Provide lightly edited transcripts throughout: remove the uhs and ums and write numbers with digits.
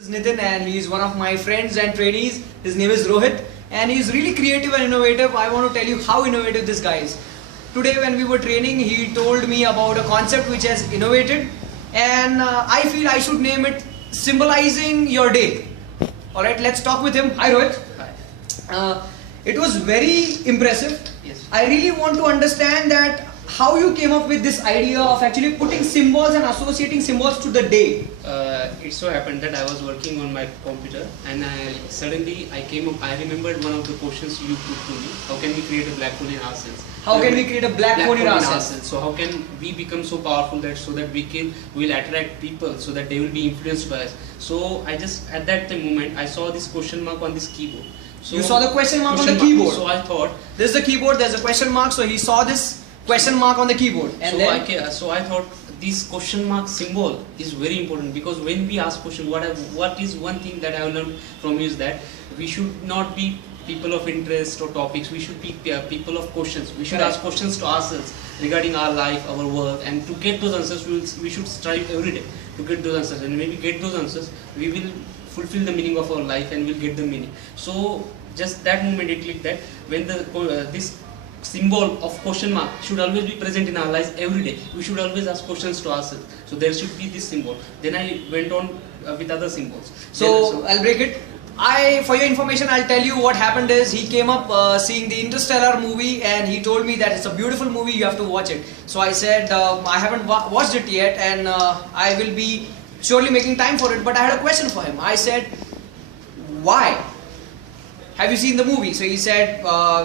This is Nitin and he is one of my friends and trainees. His name is Rohit and he is really creative and innovative. I want to tell you how innovative this guy is. Today when we were training, he told me about a concept which has innovated and I feel I should name it Symbolizing Your Day. Alright, let's talk with him. Hi Rohit. Hi. It was very impressive. Yes. I really want to understand that how you came up with this idea of actually putting symbols and associating symbols to the day. It so happened that I was working on my computer and suddenly I remembered one of the questions you put to me. How can we create a black hole in ourselves? How can we create a black hole in ourselves? So how can we become so powerful that we'll attract people so that they will be influenced by us? So I just at that moment I saw this question mark on this keyboard. So you saw the question mark on the keyboard. So I thought this is the keyboard. There's a question mark. So he saw this question mark on the keyboard. And so I thought this question mark symbol is very important, because when we ask question, what is one thing that I have learned from you is that we should not be people of interest or topics. We should be people of questions. We should ask questions to ourselves regarding our life, our work, and to get those answers we should strive every day to get those answers. And when we get those answers, we will fulfill the meaning of our life and we'll get the meaning. So just that moment it clicked that when this symbol of question mark should always be present in our lives every day. We should always ask questions to ourselves. So there should be this symbol. Then I went on with other symbols. So I'll break it. For your information, I'll tell you what happened is he came up seeing the Interstellar movie and he told me that it's a beautiful movie, you have to watch it. So I said I haven't watched it yet and I will be surely making time for it, but I had a question for him. I said, why? Have you seen the movie? So he said,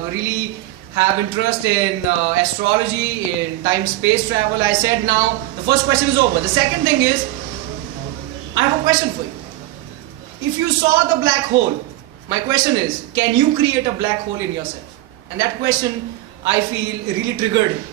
really have interest in astrology, in time-space travel. I said, now the first question is over. The second thing is, I have a question for you. If you saw the black hole, my question is, can you create a black hole in yourself? And that question, I feel, really triggered him.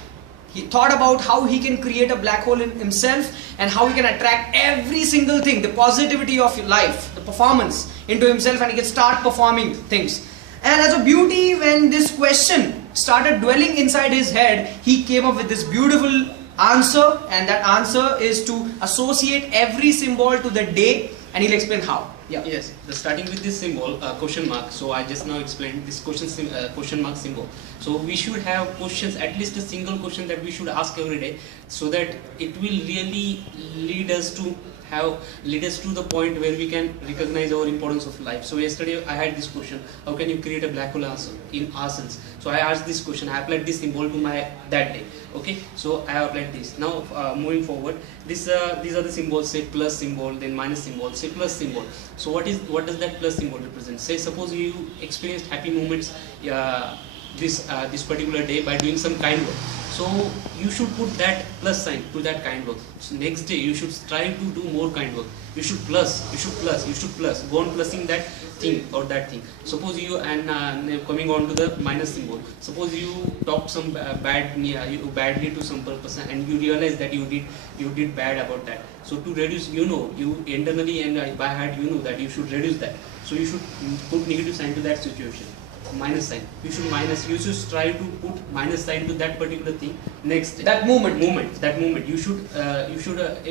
He thought about how he can create a black hole in himself and how he can attract every single thing, the positivity of your life, the performance into himself, and he can start performing things. And as a beauty, when this question started dwelling inside his head, he came up with this beautiful answer, and that answer is to associate every symbol to the day, and he'll explain how. Yeah. Yes, starting with this symbol, question mark. So I just now explained this question mark symbol. So we should have questions, at least a single question that we should ask every day, so that it will really lead us to the point where we can recognize our importance of life. So yesterday I had this question: how can you create a black hole in ourselves? So I asked this question. I applied this symbol to that day. Okay, so I applied this. Now moving forward, these are the symbols. Say plus symbol, then minus symbol. Say plus symbol. So what does that plus symbol represent? Say suppose you experienced happy moments this particular day by doing some kind work. So you should put that plus sign to that kind work. So next day you should strive to do more kind work. You should plus. Go on plussing that thing or that thing. Suppose you coming on to the minus symbol. Suppose you talked some badly to some person and you realize that you did bad about that. So to reduce, you internally and by heart that you should reduce that. So you should put negative sign to that situation. Minus sign. You should strive to put minus sign to that particular thing. Next, that moment. You should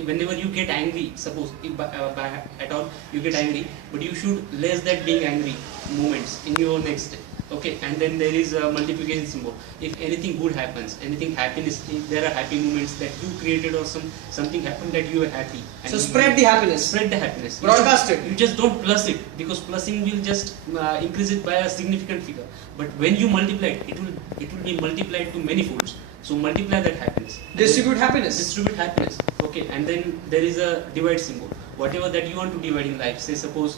whenever you get angry, suppose if by at all you get angry, but you should less that being angry moments in your next day. Okay, and then there is a multiplication symbol. If anything good happens, anything happiness, if there are happy moments that you created or something happened that you are happy. So spread the happiness. Spread the happiness. Broadcast it. You just don't plus it, because plussing will just increase it by a significant figure. But when you multiply it, it will be multiplied to many folds. So multiply that happiness. Distribute happiness. Distribute happiness. Okay, and then there is a divide symbol. Whatever that you want to divide in life, say suppose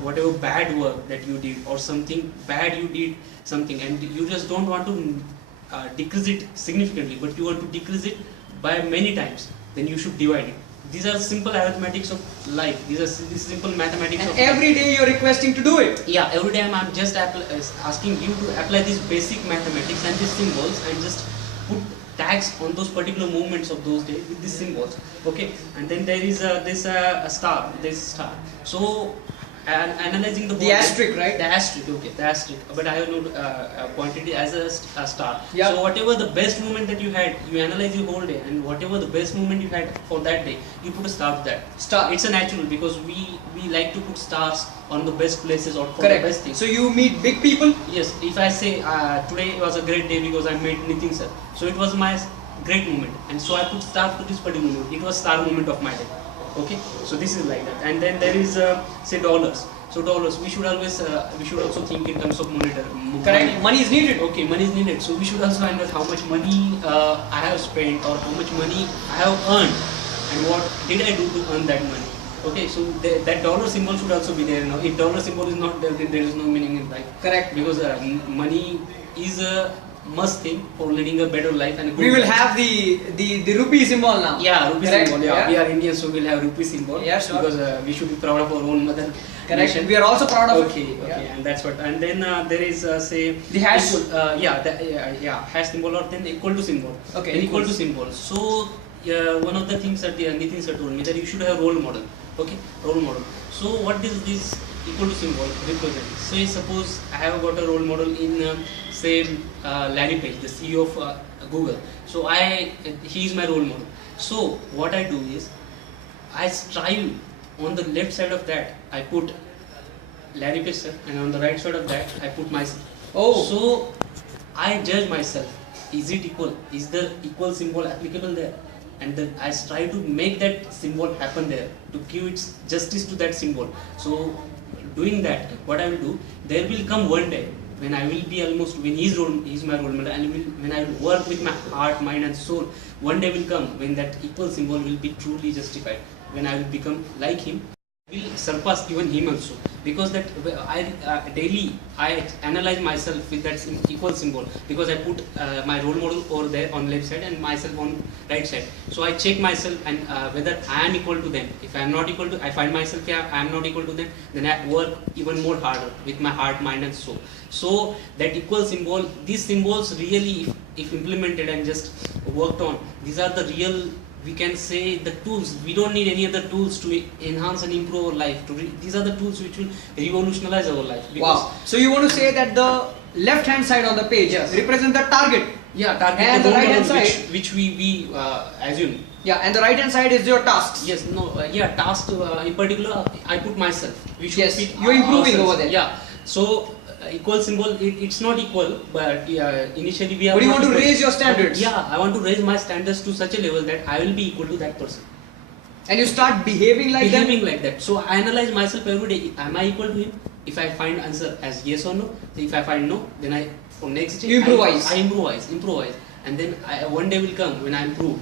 whatever bad work that you did or something bad you did something, and you just don't want to decrease it significantly, but you want to decrease it by many times, then you should divide it. These are simple arithmetics of life. These are simple mathematics. And every day you're requesting to do it. Yeah, every day I'm just asking you to apply these basic mathematics and these symbols and just put tags on those particular moments of those days with these symbols. Okay, and then there is this star. So analyzing the The asterisk, right? The asterisk, okay, the asterisk. But I have not pointed it as a star. Yeah. So whatever the best moment that you had, you analyze your whole day, and whatever the best moment you had for that day, you put a star to that. Star. It's a natural, because we like to put stars on the best places or for Correct. the best things. So you meet big people. Yes, if I say today was a great day because I met Nitin sir, so it was my great moment, and so I put star to this particular moment. It was star moment of my day. Okay, so this is like that. And then there is say dollars. So dollars, we should always we should also think in terms of monitor. Correct. Money is needed. Okay, money is needed. So we should also find out how much money I have spent, or how much money I have earned, and what did I do to earn that money. Okay, so that dollar symbol should also be there. If dollar symbol is not there, then there is no meaning in life. Correct. Because money is a must thing for leading a better life and a good We will life. have the rupee symbol now. Yeah, rupee Correct? symbol. Yeah. We are Indians, so we'll have rupee symbol. Yeah, sure. Because we should be proud of our own mother. Correct. Nation. We are also proud of Okay, it. okay, Yeah. and that's what. And then there is say The hash. hash symbol, or then equal to symbol. Okay, Then equal to equals. symbol. So one of the things that Nitin sir told me, that you should have role model. Okay, role model. So what does this equal to symbol represent? Say suppose I have got a role model in say Larry Page, the CEO of Google. So he is my role model. So what I do is I strive on the left side of that I put Larry Page sir, and on the right side of that I put myself. Oh. So I judge myself. Is it equal? Is the equal symbol applicable there? And then I try to make that symbol happen there, to give its justice to that symbol. So doing that, what I will do, there will come one day when I will be almost, when he's my role model, and when I will work with my heart, mind and soul, one day will come when that equal symbol will be truly justified, when I will become like him, will surpass even him also, because that daily I analyze myself with that equal symbol, because I put my role model over there on left side and myself on right side. So I check myself and whether I am equal to them. If I am not equal to, I find myself I am not equal to them, then I work even more harder with my heart, mind and soul. So that equal symbol, these symbols really, if implemented and just worked on, these are the real, we can say, the tools. We don't need any other tools to enhance and improve our life. These are the tools which will revolutionize our life. Wow. So you want to say that the left hand side on the page represents the target. Yeah, target, and the right hand side, which we assume. Yeah, and the right hand side is your tasks. Yes, no, task in particular, I put myself. We should Yes, fit you're improving ourselves. over there. Yeah, so equal symbol, it's not equal, but initially we are. But you not want to equal. raise your standards. Yeah, I want to raise my standards to such a level that I will be equal to that person. And you start behaving like that. Behaving like that. So I analyze myself every day. Am I equal to him? If I find answer as yes or no, if I find no, then I for next day You improvise. I improvise, and then one day will come when I improve.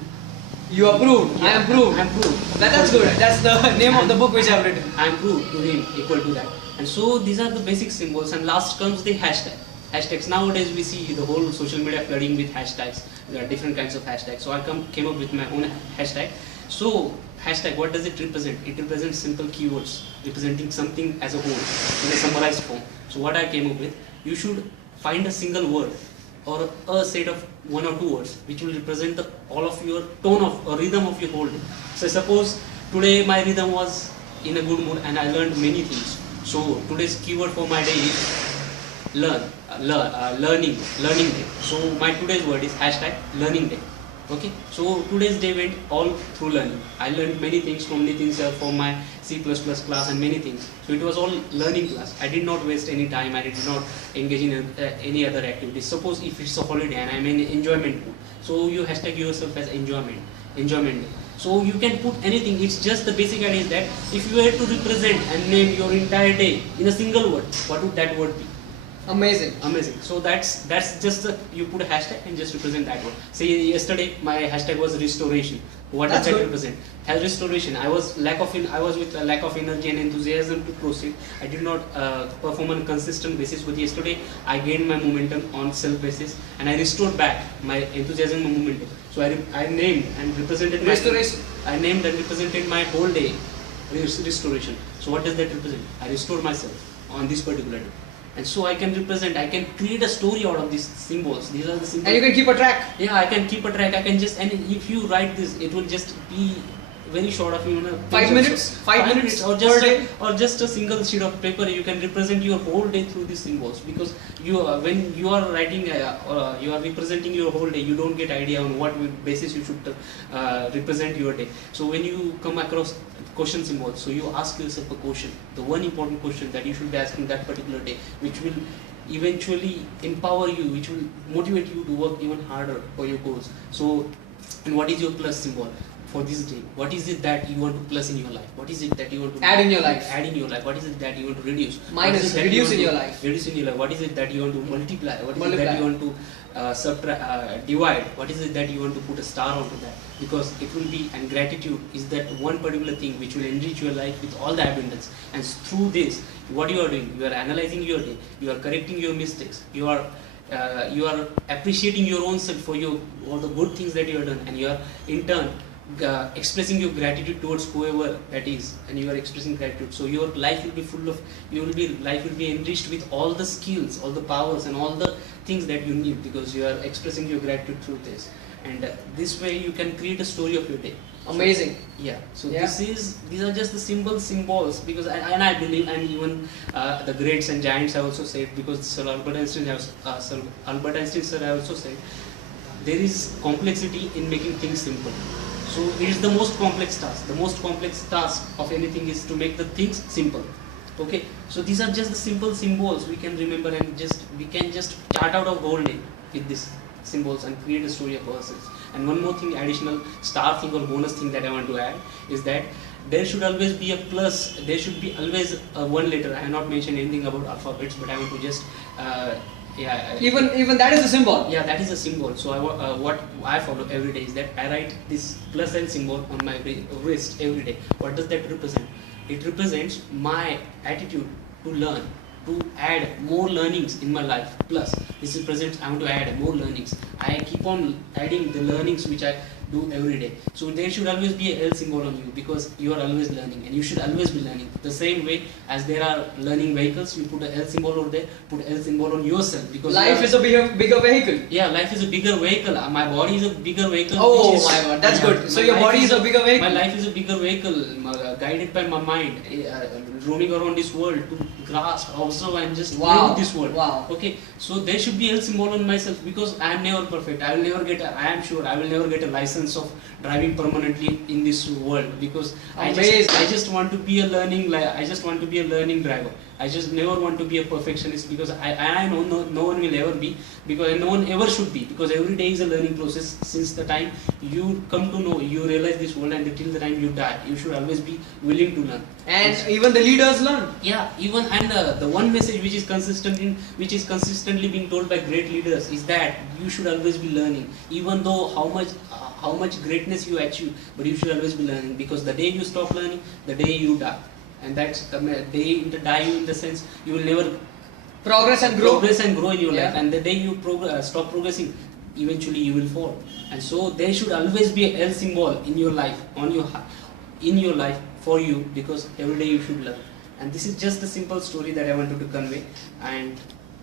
You approved. Yeah, I improved. I improved. That's good. That's the name of the book which I have written. I improved to him equal to that. And so these are the basic symbols, and last comes the hashtag. Hashtags. Nowadays we see the whole social media flooding with hashtags. There are different kinds of hashtags. So I came up with my own hashtag. So hashtag, what does it represent? It represents simple keywords representing something as a whole in a summarized form. So what I came up with, you should find a single word or a set of one or two words which will represent all of your tone of or rhythm of your whole day. So suppose today my rhythm was in a good mood and I learned many things. So today's keyword for my day is learning day. So my today's word is hashtag learning day. Okay, so today's day went all through learning. I learned many things from Nitin sir, from my C++ class and many things. So it was all learning class. I did not waste any time. I did not engage in any other activities. Suppose if it's a holiday and I'm in enjoyment mood, so you hashtag yourself as enjoyment day. So you can put anything. It's just the basic idea is that if you were to represent and name your entire day in a single word, what would that word be? Amazing. So that's just you put a hashtag and just represent that word. Say yesterday my hashtag was restoration. What does that represent? As restoration, I was with a lack of energy and enthusiasm to proceed. I did not perform on a consistent basis. But yesterday I gained my momentum on self basis and I restored back my enthusiasm and momentum. So I named and represented restoration. I named and represented my whole day restoration. So what does that represent? I restored myself on this particular day. And so I can create a story out of these symbols. These are the symbols. And you can keep a track. Yeah, I can keep a track. And if you write this, it will just be very short of even a 5 minutes, 5 minutes or per day, or just a single sheet of paper, you can represent your whole day through these symbols. Because you when you are writing you are representing your whole day, you don't get idea on what basis you should represent your day. So when you come across question symbols, so you ask yourself a question, the one important question that you should be asking that particular day, which will eventually empower you, which will motivate you to work even harder for your goals. So, and what is your plus symbol for this day? What is it that you want to plus in your life? What is it that you want to add in your life? Add in your life. What is it that you want to reduce? Minus, reduce in your life. Reduce in your life. What is it that you want to multiply? What is it that you want to divide? What is it that you want to put a star onto that? Because it will be, and gratitude is that one particular thing which will enrich your life with all the abundance. And through this, what you are doing, you are analyzing your day, you are correcting your mistakes, you are appreciating your own self for all the good things that you have done, and you are in turn expressing your gratitude towards whoever that is, and you are expressing gratitude. So your life will be full of, life will be enriched with all the skills, all the powers, and all the things that you need, because you are expressing your gratitude through this. And this way you can create a story of your day. Amazing. So these are just the symbols, because I believe, and even the greats and giants have also said, because Sir Albert Einstein sir have also said, there is complexity in making things simple. So it is the most complex task. The most complex task of anything is to make the things simple. Okay, so these are just the simple symbols we can remember, and we can just chart out our whole day with these symbols and create a story of ourselves. And one more thing, additional star thing or bonus thing that I want to add is that there should always be a plus. There should be always a one letter. I have not mentioned anything about alphabets, but I want to just even that is a symbol. Yeah, that is a symbol. So what I follow every day is that I write this plus L symbol on my wrist every day. What does that represent? It represents my attitude to learn, to add more learnings in my life. Plus, this represents I want to add more learnings. I keep on adding the learnings which I do every day. So there should always be a L symbol on you, because you are always learning, and you should always be learning. The same way as there are learning vehicles, you put a L symbol over there, put a L symbol on yourself, because life is a bigger vehicle. Yeah, life is a bigger vehicle. My body is a bigger vehicle. Oh my God, that's good. So your body is a bigger vehicle. My life is a bigger vehicle, guided by my mind, roaming around this world to grasp, observe, and just live with this world. Wow. Okay, so there should be L symbol on myself, because I am never perfect. I am sure I will never get a license of driving permanently in this world, because I just want to be a learning driver. I just never want to be a perfectionist, because I know no one will ever be, because no one ever should be, because every day is a learning process. Since the time you come to know, you realize this world, and until the time you die, you should always be willing to learn. And even the leaders learn. Yeah, even, and the one message which is consistently being told by great leaders is that you should always be learning, even though how much greatness you achieve, but you should always be learning, because the day you stop learning, the day you die. And that's the day you die, you in the sense you will never progress and grow in your life. And the day you stop progressing, eventually you will fall. And so there should always be a L symbol in your life, in your life for you, because every day you should learn. And this is just the simple story that I wanted to convey, and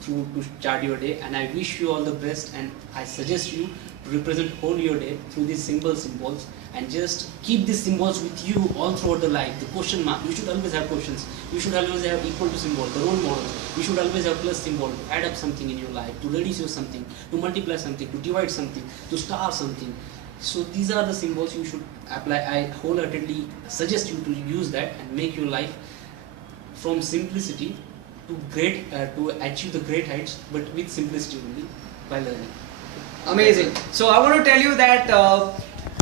to chart your day. And I wish you all the best, and I suggest you to represent whole your day through these simple symbols, and just keep these symbols with you all throughout the life. The question mark, you should always have questions. You should always have equal to symbol, the role model. You should always have plus symbol to add up something in your life, to reduce something, to multiply something, to divide something, to star something. So these are the symbols you should apply. I wholeheartedly suggest you to use that and make your life from simplicity to achieve the great heights, but with simplicity only, by learning. Amazing. So I want to tell you that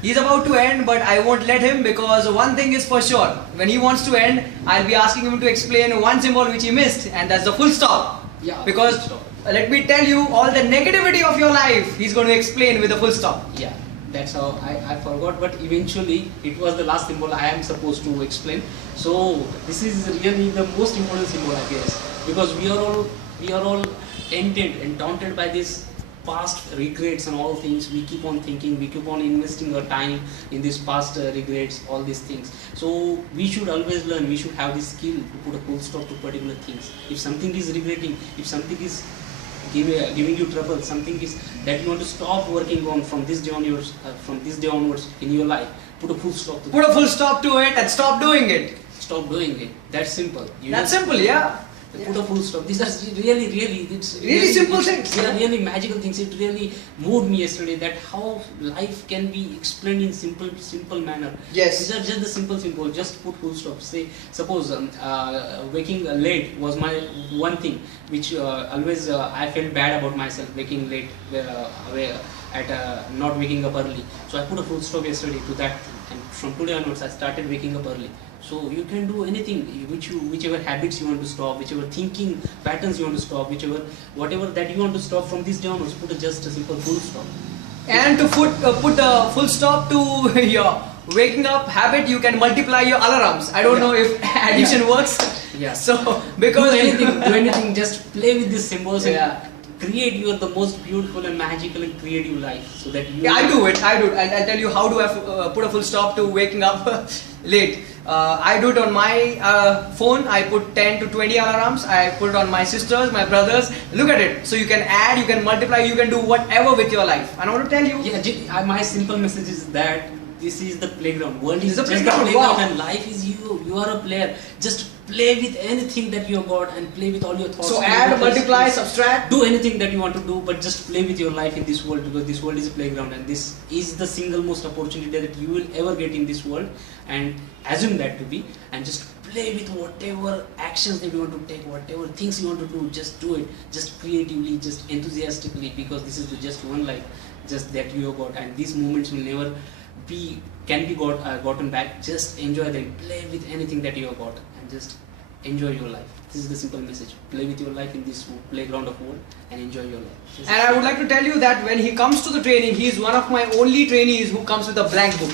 he's about to end, but I won't let him, because one thing is for sure. When he wants to end, I'll be asking him to explain one symbol which he missed, and that's the full stop. Yeah. Because let me tell you, all the negativity of your life, he's going to explain with a full stop. Yeah. That's how I forgot, but eventually it was the last symbol I am supposed to explain. So this is really the most important symbol, I guess, because we are all tempted and daunted by this past regrets and all things. We keep on thinking, we keep on investing our time in this past regrets, all these things. So we should always learn. We should have this skill to put a full stop to particular things. If something is regretting, if something is giving you trouble, something is that you want to stop working on from this day onwards in your life, put a full stop to Put that. a full stop to it and stop doing it. Stop doing it. That's simple. That's simple, yeah. Put a full stop. These are really, it's Really simple things. They are really magical things. It really moved me yesterday that how life can be explained in simple manner. Yes. These are just the simple. Just put full stop. Say, suppose waking late was my one thing, which always I felt bad about myself, waking late, not waking up early. So I put a full stop yesterday to that thing, and from today onwards I started waking up early. So you can do anything, whichever habits you want to stop, whichever thinking patterns you want to stop, whatever that you want to stop from this day onwards, put just a simple full stop. And to put a full stop to your waking up habit, you can multiply your alarms. I don't know if addition works. Yeah. So because do anything, just play with these symbols and yeah. create the most beautiful and magical and creative life, so that you. Yeah, I do it. I'll tell you how do I put a full stop to waking up late. I do it on my phone. I put 10 to 20 alarms. I put it on my sisters, my brothers. Look at it. So you can add, you can multiply, you can do whatever with your life. And I want to tell you. Yeah, my simple message is that this is the playground. World is It's a just the playground, playground, wow. and life is you. You are a player. Just play with anything that you got and play with all your thoughts. So add, multiply, subtract. Do anything that you want to do, but just play with your life in this world, because this world is a playground, and this is the single most opportunity that you will ever get in this world. And assume that to be, and just play with whatever actions that you want to take, whatever things you want to do. Just do it, just creatively, just enthusiastically, because this is just one life, just that you have got, and these moments will never can be gotten back. Just enjoy them. Play with anything that you have got, and just enjoy your life. This is the simple message. Play with your life in this playground of world and enjoy your life. And I would like to tell you that when he comes to the training, he is one of my only trainees who comes with a blank book.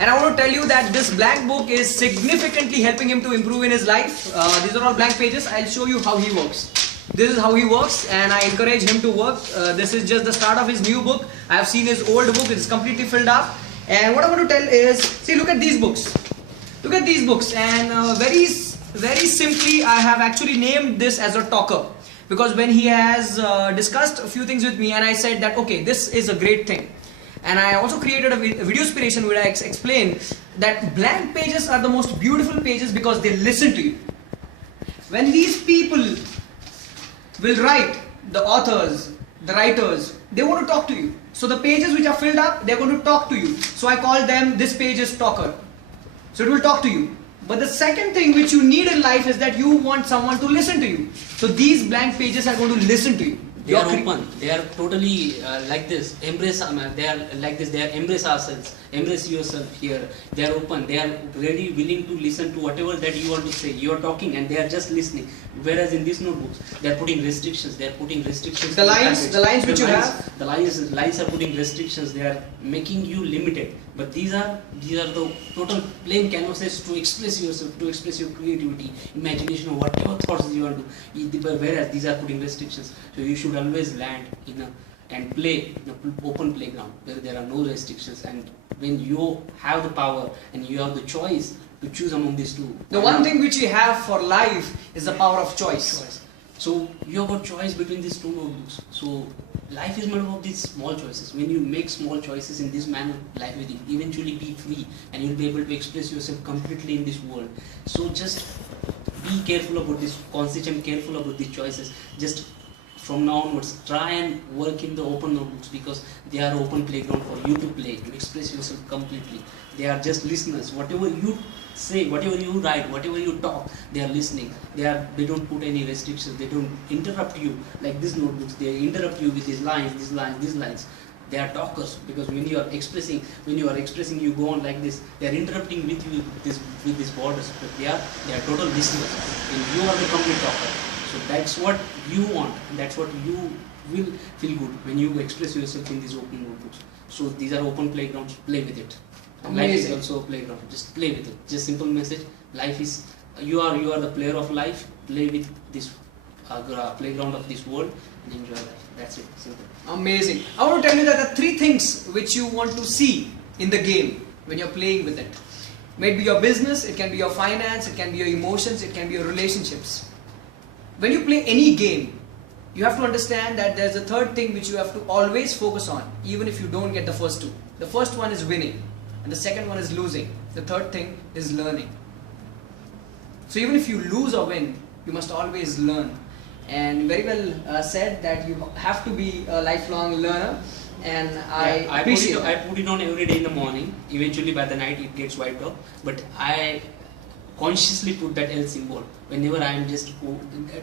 And I want to tell you that this blank book is significantly helping him to improve in his life. These are all blank pages. I'll show you how he works. This is how he works, and I encourage him to work. This is just the start of his new book. I have seen his old book. It's completely filled up. And what I want to tell is, see, look at these books. Look at these books. And very simply, I have actually named this as a talker. Because when he has discussed a few things with me, and I said that, okay, this is a great thing. And I also created a video inspiration where I explain that blank pages are the most beautiful pages because they listen to you. When these people will write, the authors, the writers, they want to talk to you. So the pages which are filled up, they're going to talk to you. So I call them, this page is talker. So it will talk to you. But the second thing which you need in life is that you want someone to listen to you. So these blank pages are going to listen to you. They are open. They are totally like this. Embrace. They are like this. They are embrace ourselves. Embrace yourself here. They are open. They are ready, willing to listen to whatever that you want to say. You are talking, and they are just listening. Whereas in these notebooks, they are putting restrictions. They are putting restrictions. The lines which you have. The lines are putting restrictions. They are making you limited. But these are the total plain canvases to express yourself, to express your creativity, imagination, or whatever thoughts you want to. Whereas these are putting restrictions. So you should always land and play in an open playground where there are no restrictions, and when you have the power and you have the choice to choose among these two. The one thing which you have for life is the power of choice. So you have got choice between these two notebooks. So life is made up of these small choices. When you make small choices in this manner, life will eventually be free, and you'll be able to express yourself completely in this world. So just be careful about this, consistent, careful about these choices. Just from now onwards, try and work in the open notebooks, because they are open playground for you to play, to express yourself completely. They are just listeners. Whatever you say, whatever you write, whatever you talk, they are listening. They don't put any restrictions. They don't interrupt you like these notebooks. They interrupt you with these lines. They are talkers, because when you are expressing, you go on like this. They are interrupting with you with these borders. But they are total listeners, and you are the complete talker. So that's what you want. That's what you will feel good when you express yourself in these open notebooks. So these are open playgrounds. Play with it. Life is also a playground. Just play with it. Just simple message. Life is you are the player of life. Play with this playground of this world and enjoy life. That's it. Simple. Amazing. I want to tell you that the three things which you want to see in the game when you're playing with it. Maybe your business, it can be your finance, it can be your emotions, it can be your relationships. When you play any game, you have to understand that there's a third thing which you have to always focus on, even if you don't get the first two. The first one is winning. and the second one is losing. The third thing is learning. So even if you lose or win, you must always learn. And very well said that you have to be a lifelong learner. And I appreciate I put it on every day in the morning. Eventually by the night it gets wiped off. But I consciously put that L symbol whenever I am just.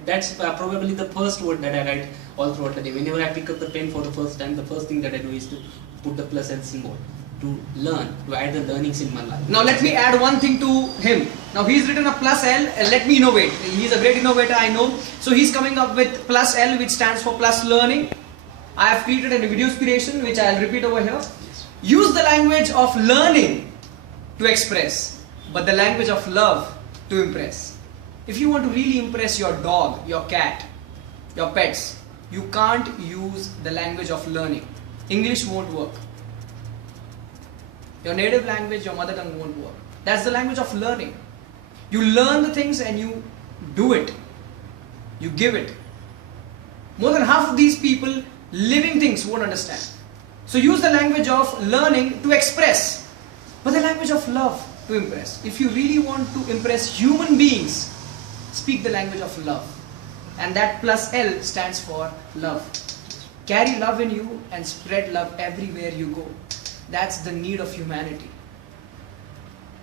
That's probably the first word that I write all throughout the day. Whenever I pick up the pen for the first time, the first thing that I do is to put the plus L symbol. To learn, to add the learnings in my life. Now let me add one thing to him. Now he's written a plus L, let me innovate. He's a great innovator, I know. So he's coming up with plus L, which stands for plus learning. I have created a video inspiration which I'll repeat over here. Yes. Use the language of learning to express, but the language of love to impress. If you want to really impress your dog, your cat, your pets, you can't use the language of learning. English won't work. Your native language, your mother tongue won't work. That's the language of learning. You learn the things and you do it. You give it. More than half of these people, living things, won't understand. So use the language of learning to express, but the language of love to impress. If you really want to impress human beings, speak the language of love. And that plus L stands for love. Carry love in you and spread love everywhere you go. That's the need of humanity.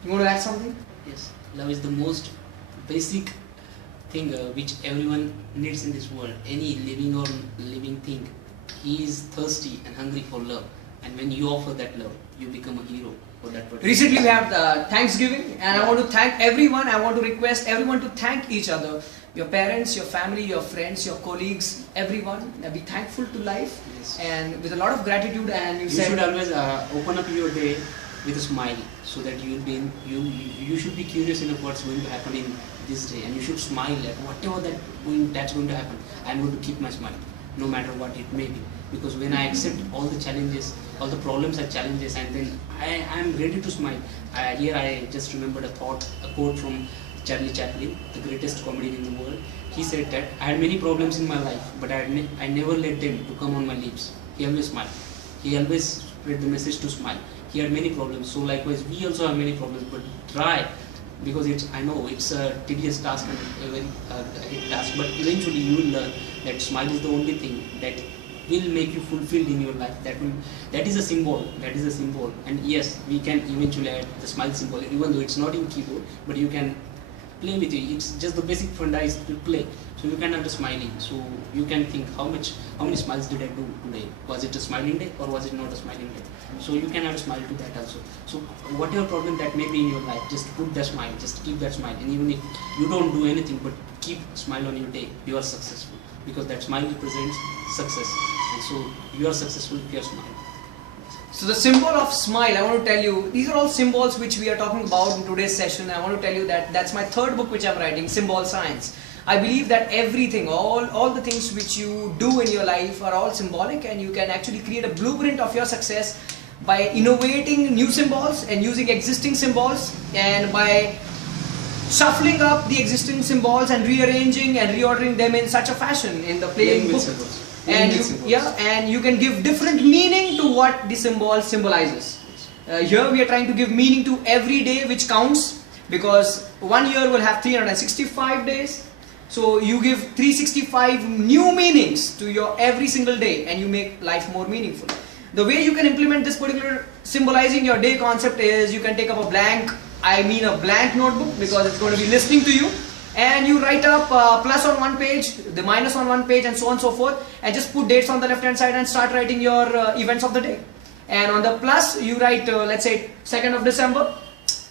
You want to add something? Yes. Love is the most basic thing which everyone needs in this world. Any living or living thing, he is thirsty and hungry for love. And when you offer that love, you become a hero for that particular. Recently we have Thanksgiving, and I want to thank everyone. I want to request everyone to thank each other. Your parents, your family, your friends, your colleagues, everyone. Be thankful to life. Yes. And with a lot of gratitude. And You should always open up your day with a smile, so that you should be curious enough what's going to happen in this day, and you should smile at whatever that's going to happen. I'm going to keep my smile, no matter what it may be, because when I accept all the challenges, all the problems are challenges, and then I am ready to smile. Here I just remembered a quote from Charlie Chaplin, the greatest comedian in the world. He said that I had many problems in my life, but I never let them to come on my lips. He always smiled. He always spread the message to smile. He had many problems, so likewise we also have many problems, but try, because I know it's a tedious task and a very hectic task, but eventually you will learn that smile is the only thing that will make you fulfilled in your life. That is a symbol. And yes, we can eventually add the smile symbol, even though it's not in keyboard, but you can play with it. It's just the basic funda is to play. So you can add the smiling. So you can think how many smiles did I do today? Was it a smiling day or was it not a smiling day? So you can add a smile to that also. So whatever problem that may be in your life, just put that smile, just keep that smile. And even if you don't do anything but keep smile on your day, you are successful, because that smile represents success. And so you are successful if you are smiling. So the symbol of smile, I want to tell you, these are all symbols which we are talking about in today's session. I want to tell you that that's my third book which I'm writing, Symbol Science. I believe that everything, all the things which you do in your life are all symbolic, and you can actually create a blueprint of your success by innovating new symbols and using existing symbols, and by shuffling up the existing symbols and rearranging and reordering them in such a fashion in the playing book. And you can give different meaning to what the symbol symbolizes. Here we are trying to give meaning to every day which counts, because 1 year will have 365 days. So you give 365 new meanings to your every single day, and you make life more meaningful. The way you can implement this particular symbolizing your day concept is you can take up a blank notebook, because it's going to be listening to you. And you write up plus on one page, the minus on one page, and so on and so forth, and just put dates on the left hand side and start writing your events of the day. And on the plus you write let's say 2nd of December,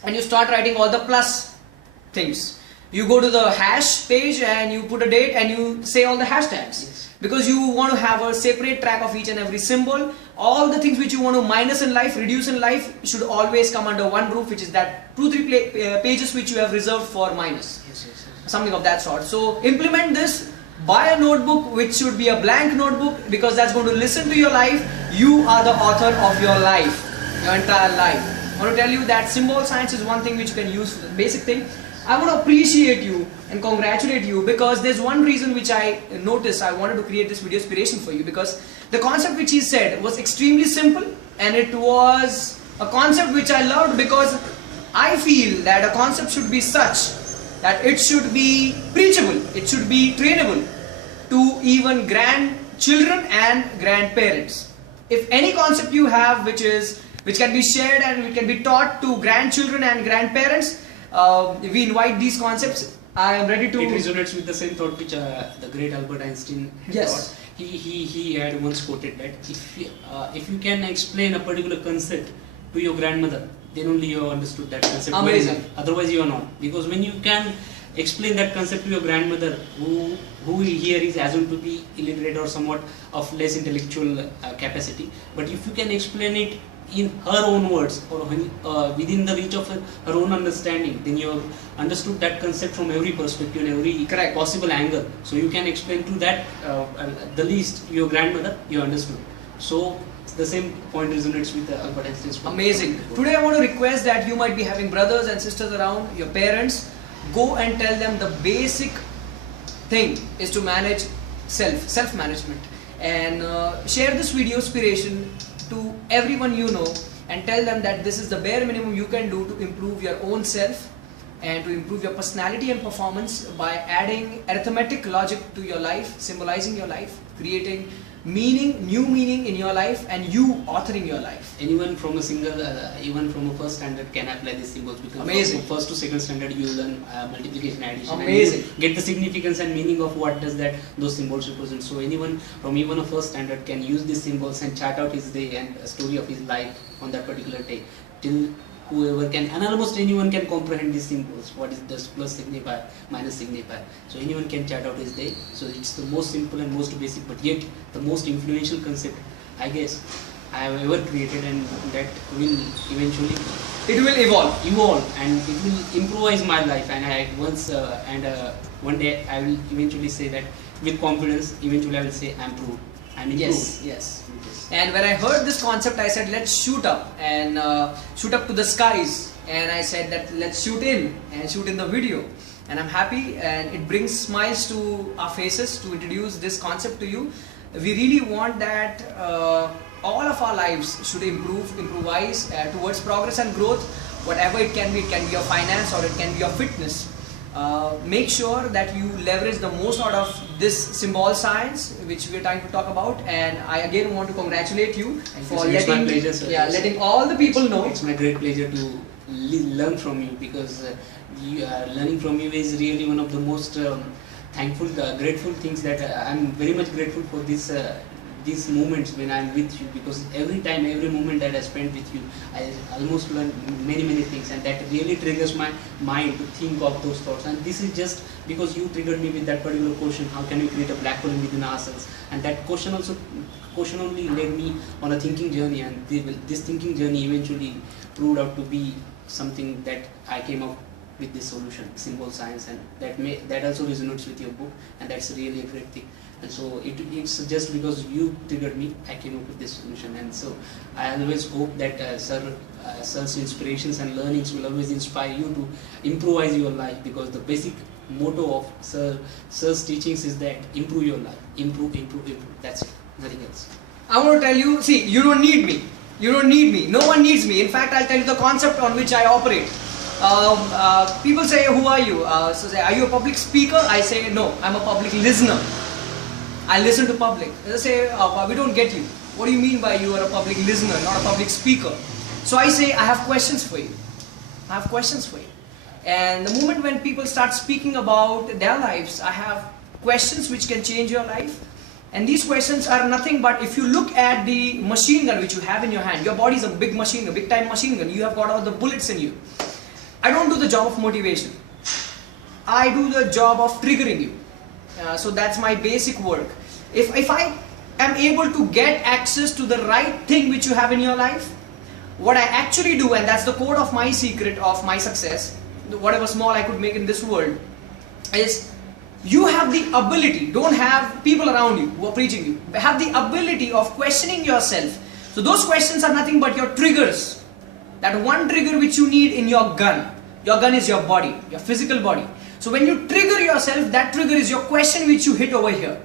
and you start writing all the plus things. You go to the hash page and you put a date and you say all the hashtags. Yes. Because you want to have a separate track of each and every symbol. All the things which you want to minus in life, reduce in life, should always come under one roof, which is that 2-3 pages which you have reserved for minus. Yes. Something of that sort. So implement this. Buy a notebook which should be a blank notebook, because that's going to listen to your life. You are the author of your life, your entire life. I want to tell you that symbol science is one thing which you can use for the basic thing. I want to appreciate you and congratulate you, because there's one reason which I noticed I wanted to create this video inspiration for you, because the concept which he said was extremely simple, and it was A concept which I loved because I feel that a concept should be such that it should be preachable, it should be trainable to even grandchildren and grandparents. If any concept you have which can be shared and which can be taught to grandchildren and grandparents, we invite these concepts. I am ready to. It resonates with the same thought which the great Albert Einstein had Yes. thought. He had once quoted that if you can explain a particular concept to your grandmother, then only you have understood that concept. Amazing. Well. Otherwise, you are not. Because when you can explain that concept to your grandmother, who here is assumed to be illiterate or somewhat of less intellectual capacity, but if you can explain it in her own words or within the reach of her own understanding, then you have understood that concept from every perspective and every Correct. possible angle. So you can explain to that the least your grandmother, you understood. So the same point resonates with Albert Einstein's point. Amazing. Today I want to request that you might be having brothers and sisters around, your parents, go and tell them the basic thing is to manage self-management, and share this video inspiration to everyone you know, and tell them that this is the bare minimum you can do to improve your own self and to improve your personality and performance by adding arithmetic logic to your life, symbolizing your life, creating meaning, new meaning in your life, and you authoring your life. Anyone from a single, even from a first standard can apply these symbols, because Amazing. from first to second standard you learn multiplication, addition, Amazing. and you get the significance and meaning of what does those symbols represent. So anyone from even a first standard can use these symbols and chart out his day and a story of his life on that particular day. Till whoever can, and almost anyone can comprehend these symbols. What is this plus signifier, minus signifier? So anyone can chart out his day. So it's the most simple and most basic, but yet the most influential concept, I guess, I have ever created, and that will eventually It will evolve and it will improvise my life. And I once one day I will eventually say that with confidence. Eventually I will say I'm proved. I'm improved. Yes. And when I heard this concept, I said, let's shoot up and shoot up to the skies. And I said that let's shoot in and shoot in the video. And I'm happy, and it brings smiles to our faces to introduce this concept to you. We really want that all of our lives should improvise towards progress and growth, whatever it can be. It can be your finance or it can be your fitness. Make sure that you leverage the most out of this symbol science which we are trying to talk about, and I again want to congratulate you for letting, letting all the people know. It's my great pleasure to learn from you, because learning from you is really one of the most thankful, grateful things that I'm very much grateful for these moments when I'm with you, because every time, every moment that I spend with you, I almost learn many things, and that really triggers my mind to think of those thoughts. And this is just because you triggered me with that particular question: how can we create a black hole within ourselves? And that question only led me on a thinking journey, and this thinking journey eventually proved out to be something that I came up with this solution, symbol science, and that also resonates with your book, and that's really a great thing. And so it's just because you triggered me, I came up with this solution. And so I always hope that Sir's inspirations and learnings will always inspire you to improvise your life, because the basic motto of Sir's teachings is that improve your life, improve. That's it, nothing else. I want to tell you, see, you don't need me. You don't need me. No one needs me. In fact, I'll tell you the concept on which I operate. People say, who are you? So say, are you a public speaker? I say, no, I'm a public listener. I listen to public. They say, we don't get you. What do you mean by you are a public listener, not a public speaker? So I say, I have questions for you. I have questions for you. And the moment when people start speaking about their lives, I have questions which can change your life. And these questions are nothing but, if you look at the machine gun which you have in your hand, your body is a big machine, a big time machine gun. You have got all the bullets in you. I don't do the job of motivation. I do the job of triggering you. So that's my basic work. If I am able to get access to the right thing which you have in your life, what I actually do, and that's the code of my secret of my success, whatever small I could make in this world, is you have the ability, don't have people around you who are preaching you, have the ability of questioning yourself. So those questions are nothing but your triggers. That one trigger which you need in your gun. Your gun is your body, your physical body. So when you trigger yourself, that trigger is your question which you hit over here.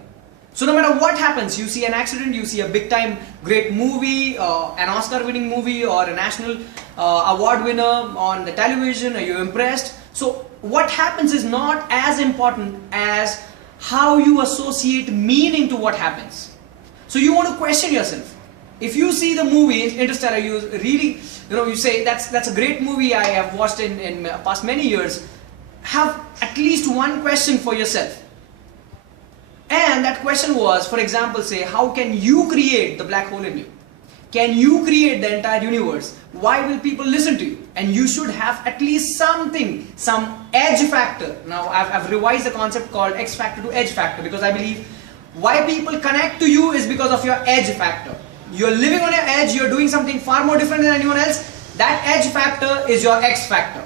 So no matter what happens, you see an accident, you see a big time great movie, an Oscar winning movie or a national award winner on the television, are you impressed? So what happens is not as important as how you associate meaning to what happens. So you want to question yourself. If you see the movie Interstellar, you really, you say that's a great movie I have watched in past many years. Have at least one question for yourself. And that question was, for example, say, how can you create the black hole in you? Can you create the entire universe? Why will people listen to you? And you should have at least something, some edge factor. Now, I've revised the concept called X factor to edge factor, because I believe why people connect to you is because of your edge factor. You're living on your edge, you're doing something far more different than anyone else. That edge factor is your X factor.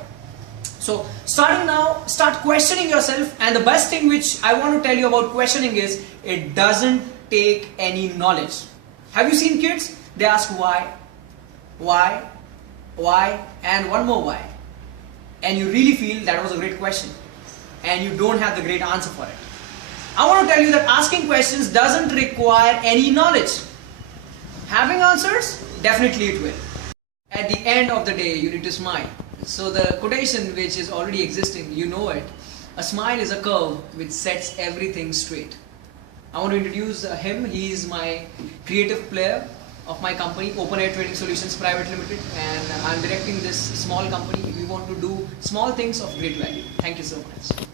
So starting now, start questioning yourself, and the best thing which I want to tell you about questioning is, it doesn't take any knowledge. Have you seen kids? They ask why, and one more why. And you really feel that was a great question, and you don't have the great answer for it. I want to tell you that asking questions doesn't require any knowledge. Having answers, definitely it will. At the end of the day, you need to smile. So the quotation which is already existing, you know it. A smile is a curve which sets everything straight. I want to introduce him. He is my creative player of my company, Open Air Trading Solutions Private Limited, and I'm directing this small company. We want to do small things of great value. Thank you so much.